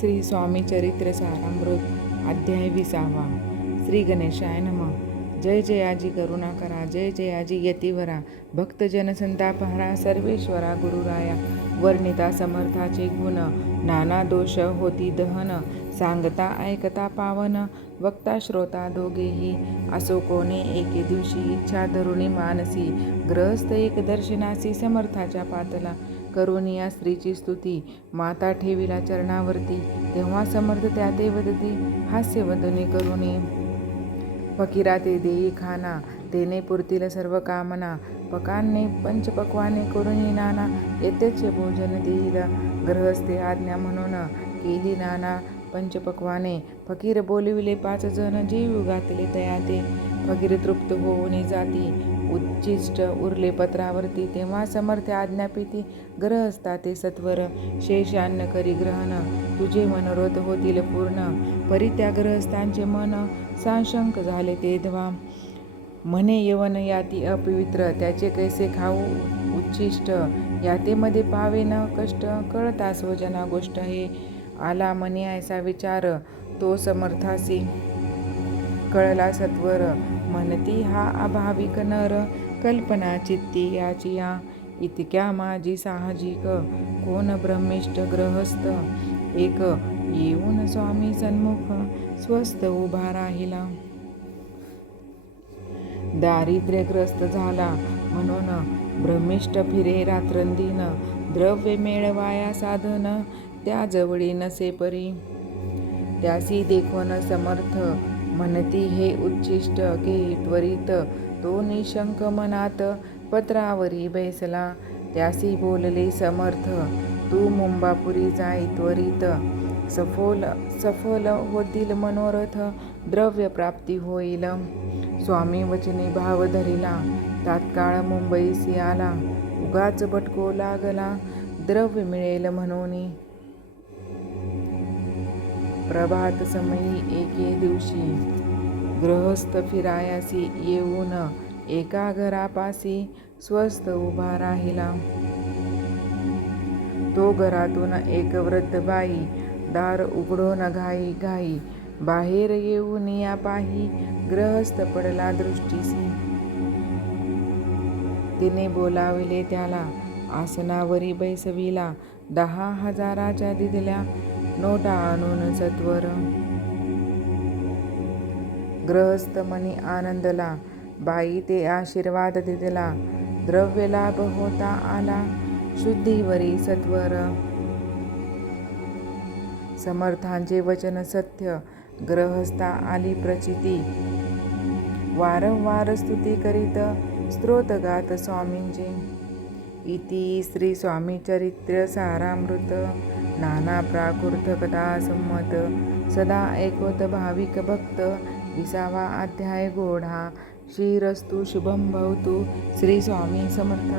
श्री स्वामी चरित्र सारामृत अध्याय विसावा. श्री गणेशाय नम. जय जयाजी करुणा करा जय जयाजी यतिवरा. भक्तजन संतापहरा सर्वेश्वरा गुरुराया. वर्णिता समर्थाचे गुण नाना दोष होती दहन. सांगता ऐकता पावन वक्ता श्रोता दोघेही. असो कोणे एके दिवशी इच्छा धरुणी मानसी. ग्रहस्थ एक दर्शनासी समर्थाच्या पातला. करुणी या स्त्रीची स्तुती माता ठेविला चरणावरती तेव्हा समर्थ त्या ते वदती हास्यवदने करुणी. फकीरा ते देई खाना तेने पुरतील सर्व कामना. पकाने पंचपक्वाने करुणी नाना येतेचे भोजन देईल ग्रहस्थे आज्ञा म्हणून केली नाना. पंचपक्वाने फकीर बोलविले पाच जण जीव घातले तया ते फकीर तृप्त होऊन जाती. उच्चिष्ट उरले पत्रावरती तेव्हा समर्थ आज्ञापिती ग्रहस्था ते सत्वर शेषान्न करी ग्रहण. तुझे मनोरथ होतील पूर्ण. परी त्या ग्रहस्थांचे मन साशंक झाले ते ध्वा. म्हणे यवन याती अपवित्र. त्याचे कैसे खाऊ? उच्छिष्ट यातेमध्ये पावे न कष्ट. कळता स्वजना गोष्ट हे आला मनी ऐसा विचार. तो समर्थासी कळला सत्वर. म्हणती हा अभाविक नर कल्पना चित्ती याचिया इतक्या माझी साहजिक कोण ब्रह्मिष्ट ग्रहस्थ एक येऊन स्वामी सन्मुख स्वस्त उभा राहिला. दारिद्र्यग्रस्त झाला. म्हणून ब्रह्मिष्ट फिरे रात्रंदिन. द्रव्य मेळवाया साधन त्या जवळी नसे परी. त्यासी देखोन समर्थ म्हणती हे उच्चिष्ट घे त्वरित तो निशंक मनात पत्रावरी बैसला. त्यासी बोलले समर्थ तू मुंबापुरी जाई त्वरित. सफोल सफल होतील मनोरथ द्रव्य प्राप्ती होईल स्वामी वचने भाव धरिला. तात्काळ मुंबईसी आला उगाच भटको लागला. द्रव्य मिळेल म्हणून प्रभात समयी एके दिवशी गृहस्थ फिरायासी येऊन एका घरापासी स्वस्थ उभा राहिला. तो घरातून एक वृद्ध बाई दार उघडून घाई घाई बाहेर येऊन या पाही ग्रहस्थ पडला दृष्टीसी. तिने बोलाविले त्याला आसनावरी बैसविला दहा हजाराच्या दिदल्या नोटा आणून सत्वर ग्रहस्थ मनी आनंदला बाई ते आशीर्वाद दिला द्रव्य लाभ होता आला शुद्धीवरी सत्वर. समर्थांचे वचन सत्य ग्रहस्था आली प्रचिती. वारंवार स्तुती करीत स्त्रोतगात स्वामींचे. इति श्री स्वामी चरित्र सारामृत. नाना प्राकृतकथा संमत सदा ऐकवत भाविक भक्त विसावा अध्याय गोढा श्रीरस्तु शुभम भवतु श्री स्वामी समर्थ।